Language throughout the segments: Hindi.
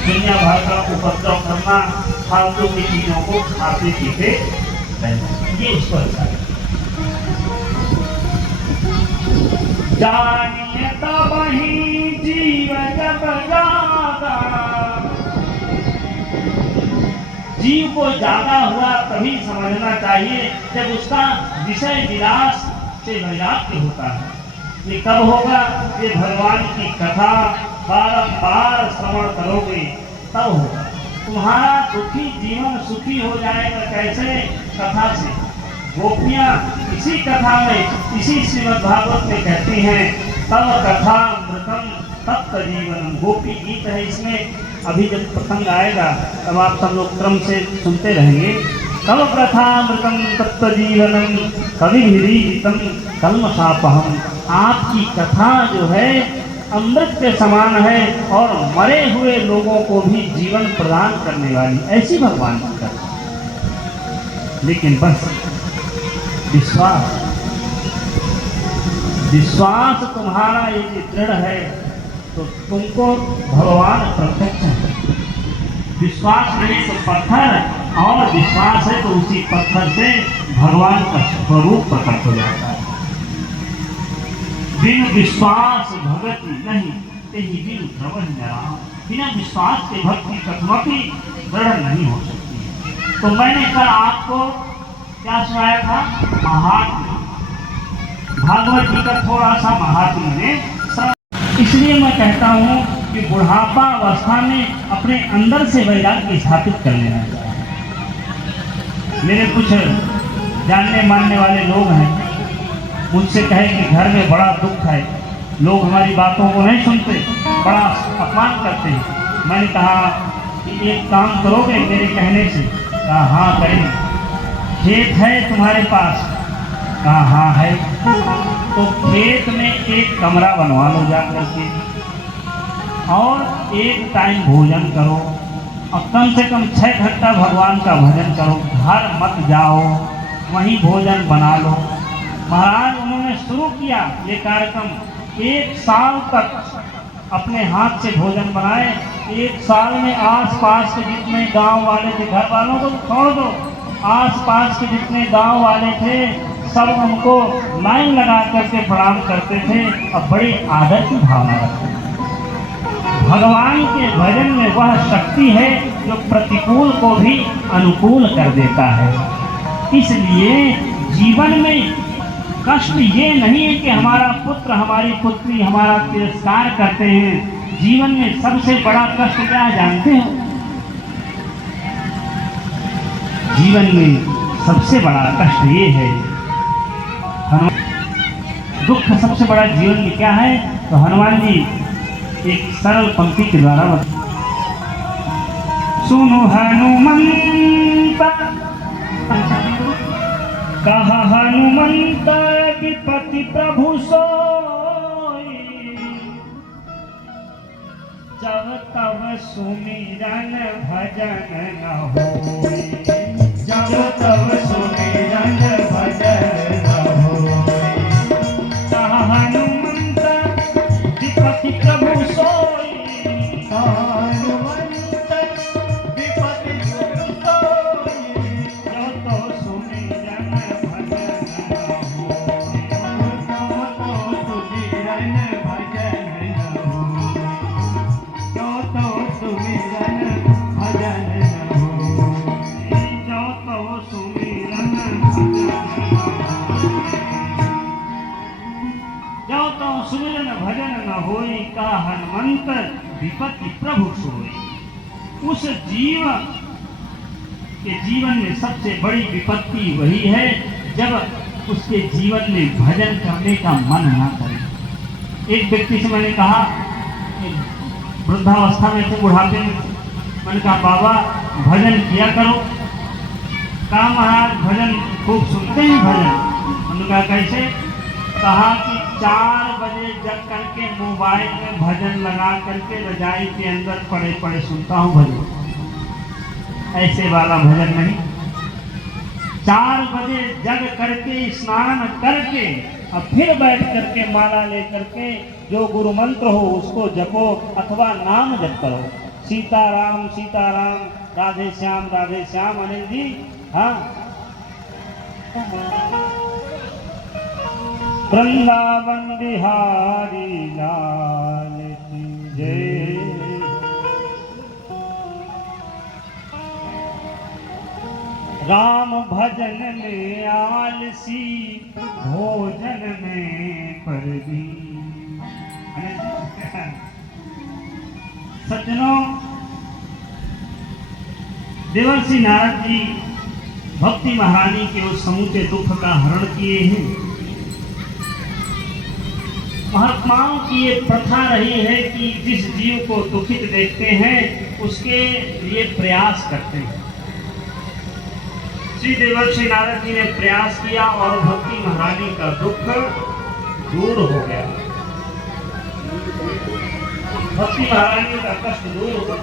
दुनिया भर का उपद्रव करना, फालतू की चीजों को खाते पीते रहना, ये उसको अच्छा है। जानिए तब ही जीव जब जागा, जीव को जागा हुआ तभी समझना चाहिए जब उसका विषय विलास से वैराग्य होता है। ये कब होगा? ये भगवान की कथा बारंबार श्रवण करोगे तब होगा। तुम्हारा दुखी जीवन सुखी हो जाएगा कैसे? कथा से। गोपियां इसी कथा में, इसी श्रीमद् भागवत में कहती हैं, तब कथा अमृतम तप्त जीवनम। गोपी गीत है इसमें, अभी जब प्रसंग आएगा तब आप सब लोग क्रम से सुनते रहेंगे। तब कथामृतम तप्त जीवनम कविभिरीडितम कल्मषापहम। आपकी कथा जो है अमृत के समान है और मरे हुए लोगों को भी जीवन प्रदान करने वाली, ऐसी भगवान की कथा। लेकिन बस विश्वास तुम्हारा यदि दृढ़ है तो तुमको भगवान प्रत्यक्ष है। विश्वास नहीं तो पत्थर, और विश्वास है तो उसी पत्थर से भगवान का स्वरूप प्रकट हो जाता है। बिन विश्वास भक्ति नहीं तेहि बिन द्रवहि नराम। बिना विश्वास के भक्ति कथमपि दृढ़ नहीं हो सकती। तो मैंने कल आपको क्या सुनाया था? महात्म्य। भागवत जी का थोड़ा सा महात्म्य में, इसलिए मैं कहता हूँ कि बुढ़ापा अवस्था में अपने अंदर से वैराग्य स्थापित कर लेना चाहिए। मेरे कुछ जानने मानने वाले लोग हैं, मुझसे कहे कि घर में बड़ा दुख है, लोग हमारी बातों को नहीं सुनते, बड़ा अपमान करते हैं। मैंने कहा कि एक काम करोगे मेरे कहने से? कहा हाँ करेंगे। खेत है तुम्हारे पास? कहा हाँ है। तो खेत में एक कमरा बनवा लो जा करके, और एक टाइम भोजन करो, और कम से कम 6 घंटा भगवान का भजन करो। घर मत जाओ, वहीं भोजन बना लो। महाराज उन्होंने शुरू किया ये कार्यक्रम। 1 साल तक अपने हाथ से भोजन बनाए। 1 साल में आस-पास के जितने गांव वाले थे, घर वालों को छोड़ दो, आस-पास के जितने गांव वाले थे सब उनको लाइन लगा करके प्रणाम करते थे और बड़ी आदर की भावना रखते थे। भगवान के भजन में वह शक्ति है जो प्रतिकूल को भी अनुकूल कर देता है। इसलिए जीवन में कष्ट ये नहीं है कि हमारा पुत्र हमारी पुत्री हमारा तिरस्कार करते हैं। जीवन में सबसे बड़ा कष्ट क्या जानते हो? जीवन में सबसे बड़ा कष्ट ये है, दुख सबसे बड़ा जीवन में क्या है? तो हनुमान जी एक सरल पंक्ति के द्वारा बता, सुनो हनुमंत कहा हनुमंत विपति प्रभु सोई, जब तब सुमिरन भजन न होई, जब तब सुमिरन भजन न होई। कहा हनुमंत विपति प्रभु सोई, हनुमंत विपति प्रभु सोई, जब तब सुमिरन भजन न होई, जब तब सुमिरन भजन न होई, जब तब सुमिरन भजन न होई, जब तब सुमिरन भजन न होई, जो तो सुमिरन भजन न होई। का हनुमंत विपत्ति प्रभु सोई। उस जीव के जीवन में सबसे बड़ी विपत्ति वही है जब उसके जीवन में भजन करने का मन ना करे। एक व्यक्ति से मैंने कहा, वृद्धावस्था में थे, बुढ़ापे में, मैंने कहा बाबा भजन किया करो। कहा महाराज भजन खूब सुनते हैं भजन। मैंने कहा कैसे? कहा कि 4 बजे जग करके मोबाइल में भजन लगा करके रजाई के अंदर पड़े पड़े सुनता हूँ भजन। ऐसे वाला भजन नहीं। 4 बजे जग करके स्नान करके और फिर बैठ करके माला ले करके जो गुरु मंत्र हो उसको जपो अथवा नाम जप करो। सीताराम सीताराम, राधे श्याम अनिल जी। हाँ, वृंदावन बिहारी लाल की जय। राम भजन में आलसी, भोजन में परदी। सज्जनों, देवर्षि नारद जी भक्ति महारानी के उस समूचे दुख का हरण किए हैं। महात्माओं की ये प्रथा रही है कि जिस जीव को दुखित देखते हैं उसके लिए प्रयास करते हैं। श्री देवर्षि नारद जी ने प्रयास किया और भक्ति महारानी का दुख दूर हो गया, भक्ति महारानी का कष्ट दूर हो गया।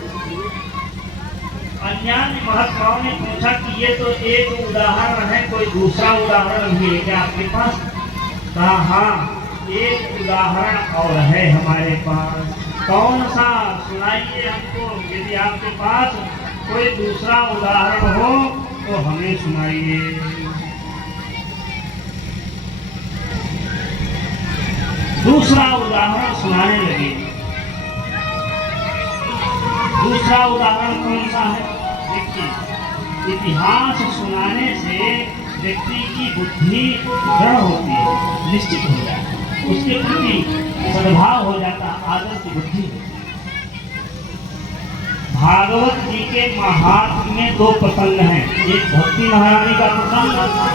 अन्य महात्माओं ने पूछा कि ये तो एक उदाहरण है, कोई दूसरा उदाहरण भी है क्या आपके पास? कहा हाँ, एक उदाहरण और है हमारे पास। कौन सा? सुनाइए हमको। यदि आपके पास कोई दूसरा उदाहरण हो तो हमें सुनाइए। दूसरा उदाहरण सुनाने लगे। दूसरा उदाहरण कौन सा है? देखिए, इतिहास सुनाने से व्यक्ति की बुद्धि दृढ़ होती है, निश्चित हो जाती है, उसके प्रति सद्भाव हो जाता, आदर की बुद्धि। भागवत जी के महात्म्य में दो प्रसंग हैं, एक भक्ति महारानी का प्रसंग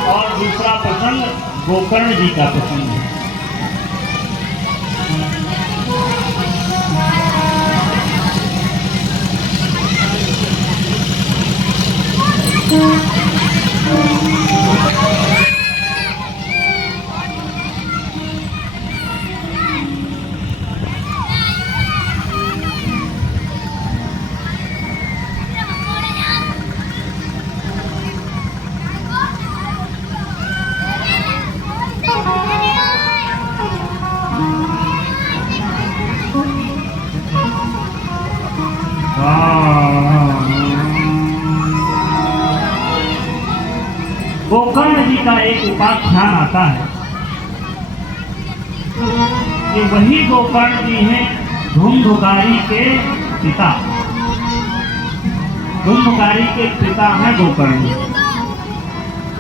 और दूसरा प्रसंग गोकर्ण जी का प्रसंग है। गोकर्ण जी का एक उपाख्यान आता है। ये वही गोकर्ण जी हैं धुंधुकारी के पिता। धुंधुकारी के पिता हैं गोकर्ण जी।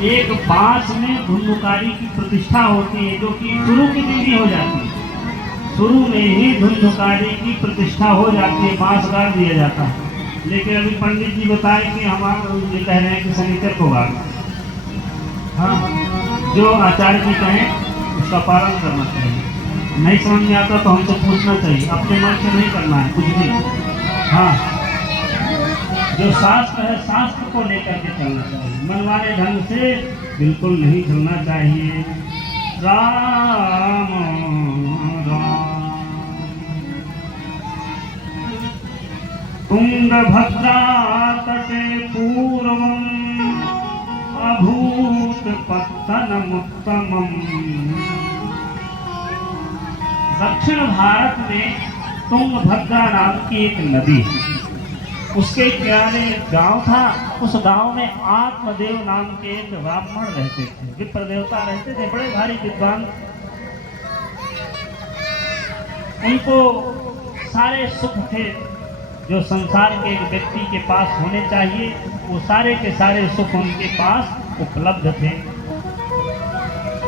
एक बांस में धुंधुकारी की प्रतिष्ठा होती है, जो कि शुरू की देवी हो जाती है। शुरू में ही धुंधुकारी की प्रतिष्ठा हो जाती है, बांस गाड़ दिया जाता है। लेकिन अभी पंडित जी बताए कि हम ये कह रहे हैं कि शनिचर को गाड़। हाँ, जो आचार्य जी कहें उसका पालन करना चाहिए। नहीं समझ में आता तो हमको पूछना चाहिए, अपने मन से नहीं करना है कुछ भी। हाँ, जो शास्त्र है शास्त्र को लेकर के चलना चाहिए, मनमाने ढंग से बिल्कुल नहीं चलना चाहिए। राम राम तुंगभद्रा तटे पूर्वम अभूत पत्तनमुत्तमम्। दक्षिण भारत में तुंगभद्रा नाम की एक नदी है, उसके किनारे एक गांव था। उस गांव में आत्मदेव नाम के एक ब्राह्मण रहते थे, विप्र देवता रहते थे, बड़े भारी विद्वान। उनको सारे सुख थे जो संसार के एक व्यक्ति के पास होने चाहिए, वो सारे के सारे सुख उनके पास उपलब्ध थे।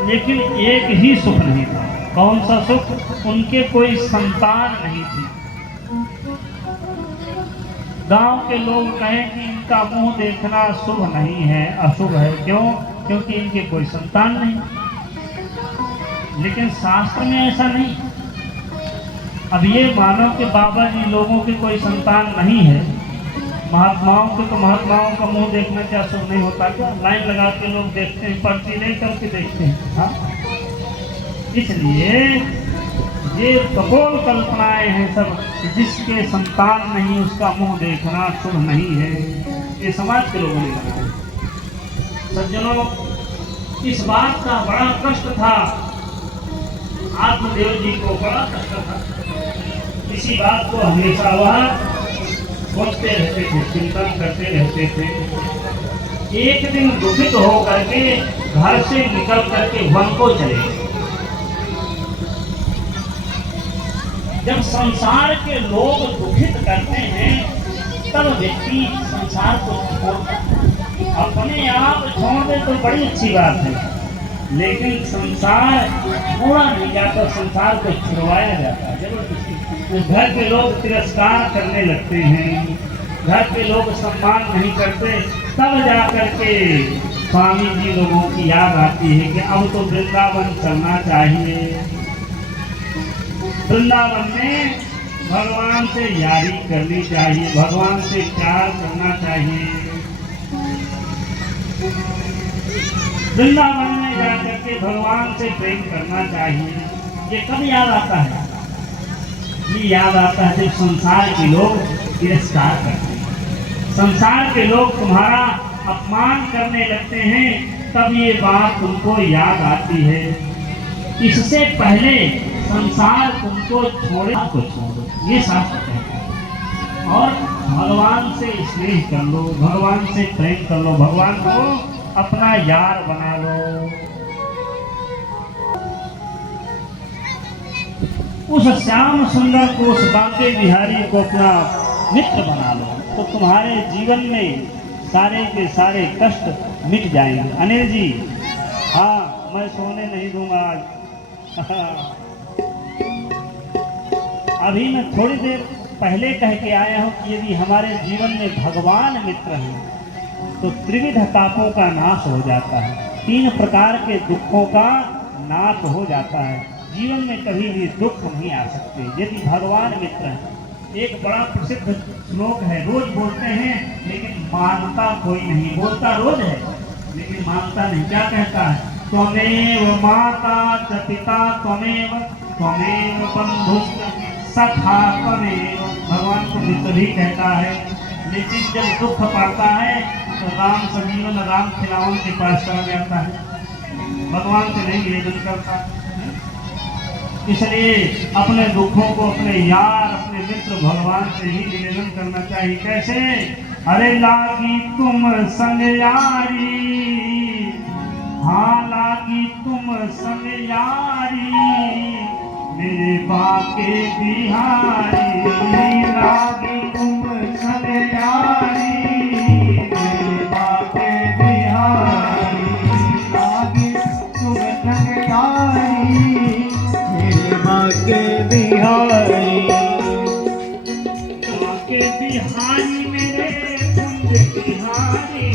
लेकिन एक ही सुख नहीं था। कौन सा सुख? उनके कोई संतान नहीं थी। गांव के लोग कहें कि इनका मुंह देखना शुभ नहीं है, अशुभ है। क्यों? क्योंकि इनके कोई संतान नहीं। लेकिन शास्त्र में ऐसा नहीं। अब ये मानो कि बाबा जी लोगों के कोई संतान नहीं है, महात्माओं के तो महात्माओं का मुंह देखना क्या शुभ नहीं होता क्या? लाइन लगा के लोग देखते हैं, पर्ची नहीं करके देखते हैं। हाँ, इसलिए ये कपोल कल्पनाएं हैं सब, जिसके संतान नहीं उसका मुंह देखना शुभ नहीं है। ये समाज के लोगों ने बनाया। सज्जनों, इस बात का बड़ा कष्ट था, आत्मदेव जी को बड़ा कष्ट था। इसी बात को हमेशा वह सोचते रहते थे, चिंतन करते रहते थे। एक दिन दुखित हो करके घर से निकल करके वन को चले गए। जब संसार के लोग दुखित करते हैं तब व्यक्ति संसार को छोड़ता है। अपने आप छोड़ दे तो बड़ी अच्छी बात है, लेकिन संसार छोड़ा नहीं जाता, संसार को छुड़वाया जाता है जबरदस्ती। तो घर के लोग तिरस्कार करने लगते हैं, घर के लोग सम्मान नहीं करते, तब जा करके स्वामी जी लोगों की याद आती है कि अब तो वृंदावन चलना चाहिए। वृंदावन में भगवान से यारी करनी चाहिए, भगवान से प्यार करना चाहिए। वृंदावन में जाकर के भगवान से प्रेम करना चाहिए। ये कब याद आता है? ये याद आता है जब संसार के लोग तिरस्कार करते हैं, संसार के लोग तुम्हारा अपमान करने लगते हैं, तब ये बात तुमको याद आती है। इससे पहले संसार तुमको छोड़े तो छोड़ो, ये शास्त्र कहता है। और भगवान से स्नेह कर लो, भगवान से प्रेम कर लो, भगवान को अपना यार बना लो। उस श्याम सुंदर को, उस बांके बिहारी को अपना मित्र बना लो, तो तुम्हारे जीवन में सारे के सारे कष्ट मिट जाएंगे। अनिल जी, हाँ, मैं सोने नहीं दूंगा आज। अभी मैं थोड़ी देर पहले कह के आया हूँ कि यदि हमारे जीवन में भगवान मित्र हैं तो त्रिविध तापों का नाश हो जाता है, 3 प्रकार के दुखों का नाश हो जाता है। जीवन में कभी भी दुख नहीं आ सकते यदि भगवान मित्र हैं। एक बड़ा प्रसिद्ध श्लोक है, रोज बोलते हैं लेकिन मानता कोई नहीं, बोलता रोज है लेकिन मानता नहीं। क्या कहता है? त्वमेव माता च पिता त्वमेव त्वमेव बंधुश्च सखा त्वमेव। भगवान को मित्र भी कहता है, लेकिन जब दुख पाता है तो राम संजीवन राम खिलावन के पास चला जाता है, भगवान से नहीं निवेदन करता। इसलिए अपने दुखों को अपने यार, अपने मित्र भगवान से ही निवेदन करना चाहिए। कैसे? अरे लागी तुम संग यारी, हाँ लागी तुम संग यारी, मेरे बाके बिहारी। लागी तुम संग यारी, मेरे बाके बिहारी। लागी तुम संग यारी, मेरे बाके बिहारी। बाके बिहारी मेरे कुंज बिहारी,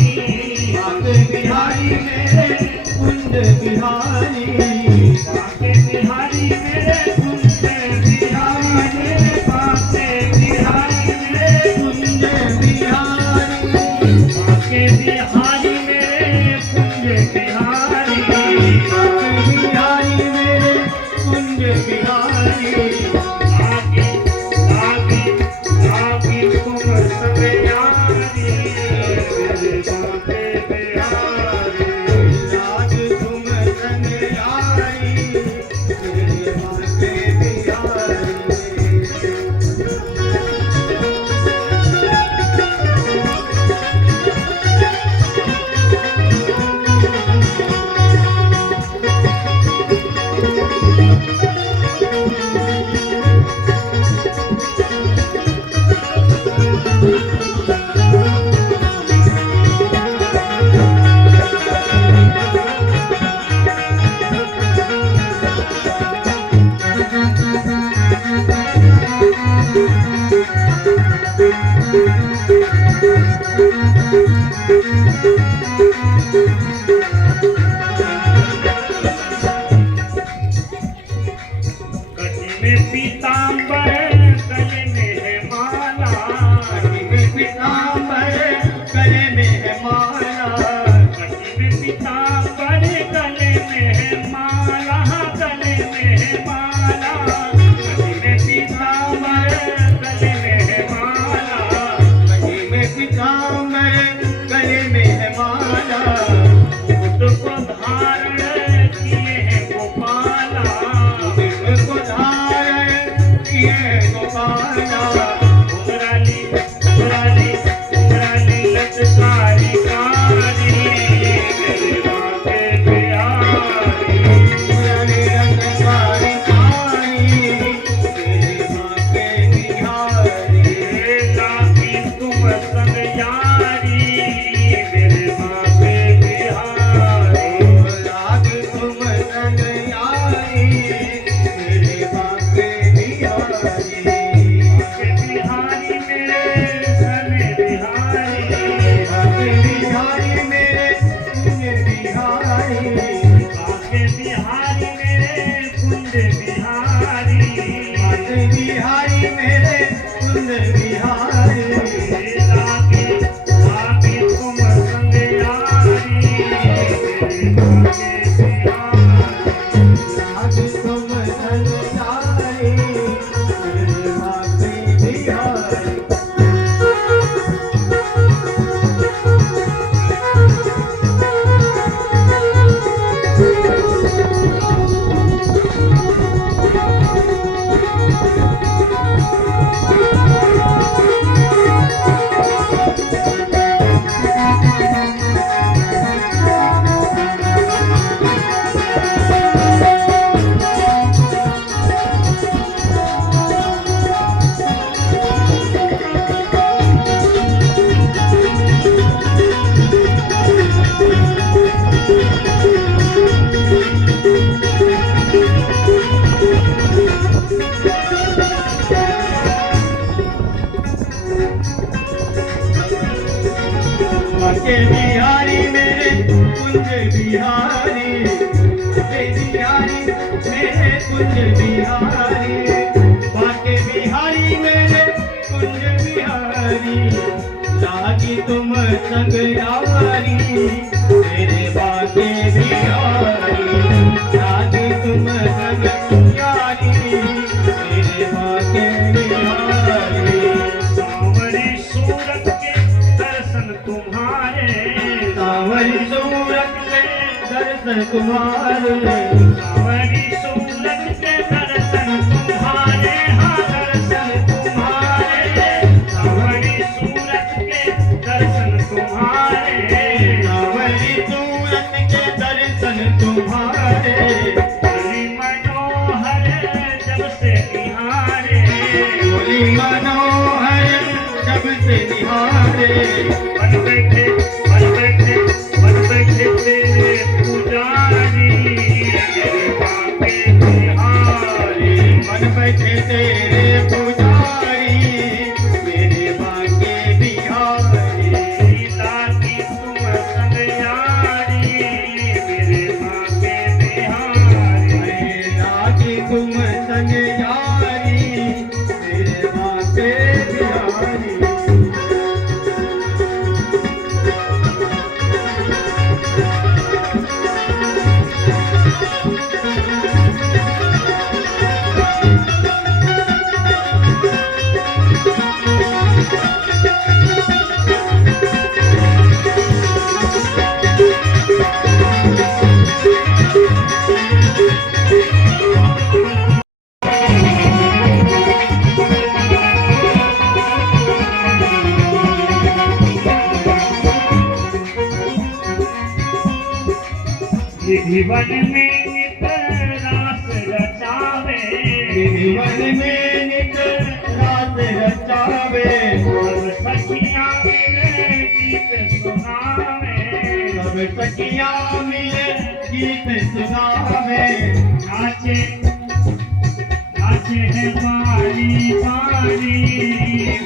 बाके बिहारी मेरे कुंज बिहारी। बाके बिहारी मेरे कुंज बिहारी, मेरे बाके बिहारी मेरे कुंज बिहारी। बाके बिहारी मेरे कुंज बिहारी, बाके बिहारी मेरे कुंज बिहारी। लागी लागी लागी तुम संग यारी, मेरे बाके बिहारी। लागी तुम संग यारी, मेरे बाके बिहारी। पीतांबर गले में है माला, कटी में पीतांबर गले में है माला। कटी में पीतांबर गले में है माला, गले में है माला। कटी में पीतांबर गले में है माला, कटी में पीतांबर गले में है माला। उसको धारण किए हैं गोपाला, उसको धारण किए गोपाला। मुरारी बाके बिहारी मेरे कुंज बिहारी, बाके बिहारी मेरे कुंज बिहारी, बाके बिहारी मेरे कुंज बिहारी, लागी तुम संग यारी मेरे बाके बिहारी, लागी तुम संग यारी मेरे बाके बिहारी। सांवरी सूरत के दर्शन तुम्हारे, सांवरी सूरत के दर्शन तुम्हारे, सांवरी सूरत के दर्शन तुम्हारे, हाँ दर्शन तुम्हारे, सांवरी सूरत के दर्शन तुम्हारे, सांवरी सूरत के दर्शन तुम्हारे, बड़ी मनोहर जब से निहारे, बोली मनोहर जब से निहारे, बन बैठे तेरे पुजारी मेरे बाके बिहारी, मन बैठे तेरे पुजारी मेरे बाके बिहारी, लागी तुम संग यारी मेरे बाके बिहारी। लागी तुम संग यारी मेरे बाके बिहारी। जीवन में नित रास रचावे, जीवन में नित रास रचावे, सब सखियां मिले गीत सुनावे, सब सखियां मिले गीत सुनावे, नाचे नाचे है बारी बारी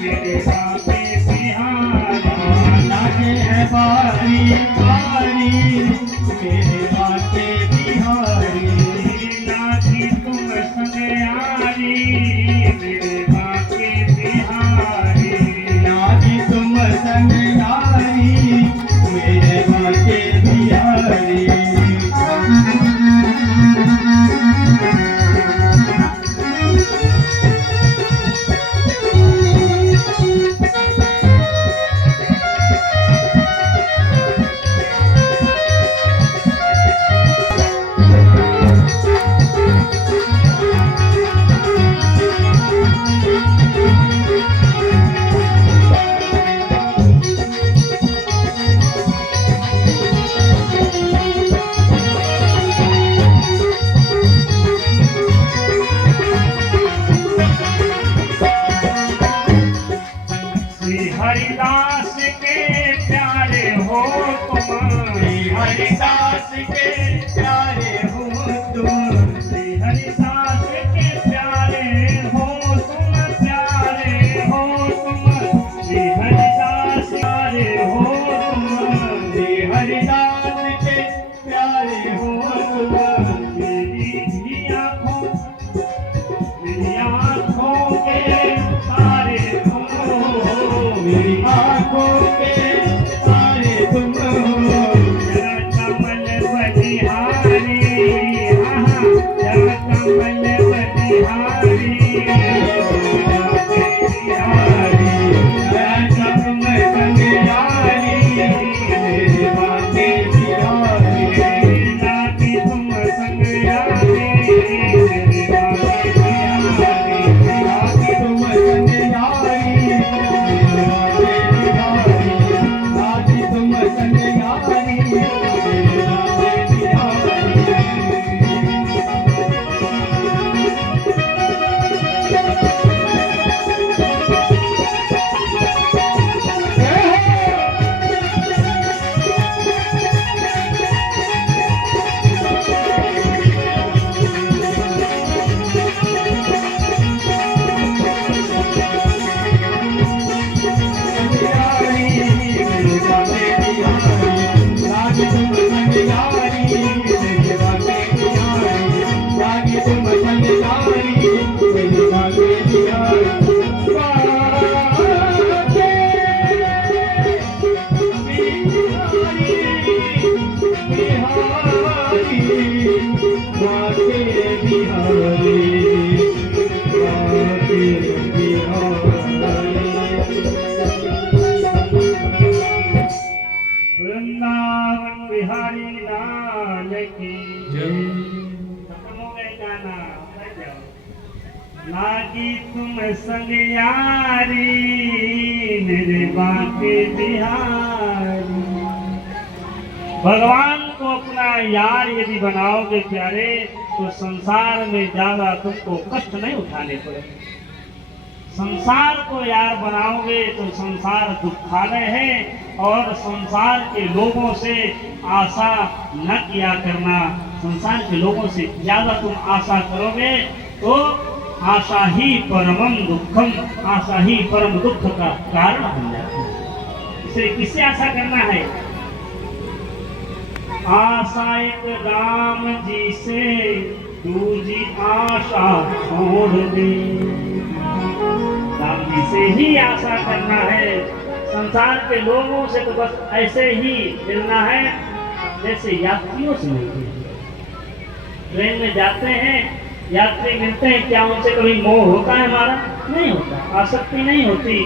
मेरे बाके बिहारी, नाचे है बारी बारी मेरे बाके बिहारी, लागी तुम संग यारी मेरे बाके बिहारी, लागी तुम संग यारी मेरे बाके बिहारी। श्री हरिदास के प्यारे हो तुम, श्री हरिदास के प्यारे हो तुम, श्री हरिदास के प्यारे हो तुम, प्यारे हो तुम, श्री हरिदास प्यारे हो तुम, श्री हरिदास के प्यारे हो तुम, मेरी आँखों के तारे हो, मेरी आँखों के तारे तुम हो, जरा कमल बलिहारी वृंदावन बिहारी लाल की जय। खत्म हो गए गाना, बैठ जाओ। लागी तुम संग यारी मेरे बाके बिहारी। भगवान को अपना यार यदि बनाओगे प्यारे तो संसार में ज्यादा तुमको कष्ट नहीं उठाने पड़ेंगे। संसार को यार बनाओगे तो संसार दुखालय है और संसार के लोगों से आशा न किया करना। संसार के लोगों से ज्यादा तुम आशा करोगे तो आशा ही परमम दुखम, आशा ही परम दुख का कारण बन जाती है। इसलिए किससे आशा करना है? आशा एक राम जी से दूजी आशा छोड़ दे। राम जी से ही आशा करना है। संसार के लोगों से तो बस ऐसे ही मिलना है जैसे यात्रियों से मिलते हैं। ट्रेन में जाते हैं, यात्री मिलते हैं, क्या उनसे कभी मोह होता है? हमारा नहीं होता, आसक्ति नहीं होती।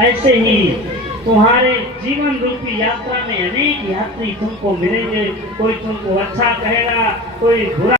ऐसे ही तुम्हारे जीवन रूपी यात्रा में अनेक यात्री तुमको मिलेंगे। कोई तुमको अच्छा कहेगा, कोई बुरा